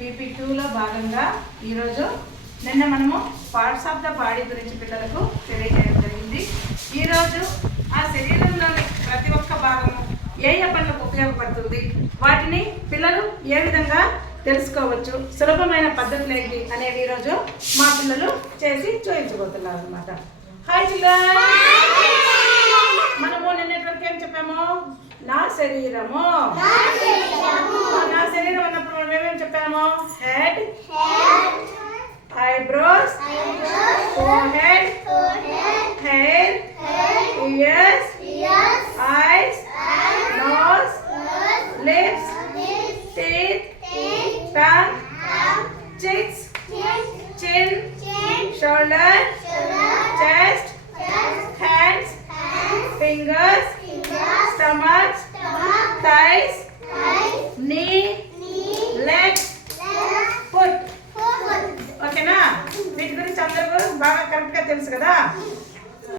PP2లో భాగంగా ఈరోజు నిన్న మనము పార్ట్స్ ఆఫ్ ద బాడీ గురించి పిల్లలకు తెలియజేయడం జరిగింది. ఈరోజు ఆ శరీరంలోని ప్రతి ఒక్క భాగము ఏ పనులకు ఉపయోగపడుతుంది, వాటిని పిల్లలు ఏ విధంగా తెలుసుకోవచ్చు, సులభమైన పద్ధతులు ఏంటి అనేవి ఈరోజు మా పిల్లలు చేసి చూపించబోతున్నారు అనమాట. హాయ్ చిల్డ్రన్, మనము నిన్నటి వరకు ఏం చెప్పాము? నా శరీరము అన్నప్పుడు మనం ఏమేమి చెప్పాము? Head, eyebrows, forehead, hair, ears, eyes, nose, lips, teeth, tongue, cheeks, chin, shoulder, chest, hands, fingers, stomach, thighs, knee, legs, foot. ఓకేనా? వీటి గురించి అందరూ బాగా కరెక్ట్గా తెలుసు కదా.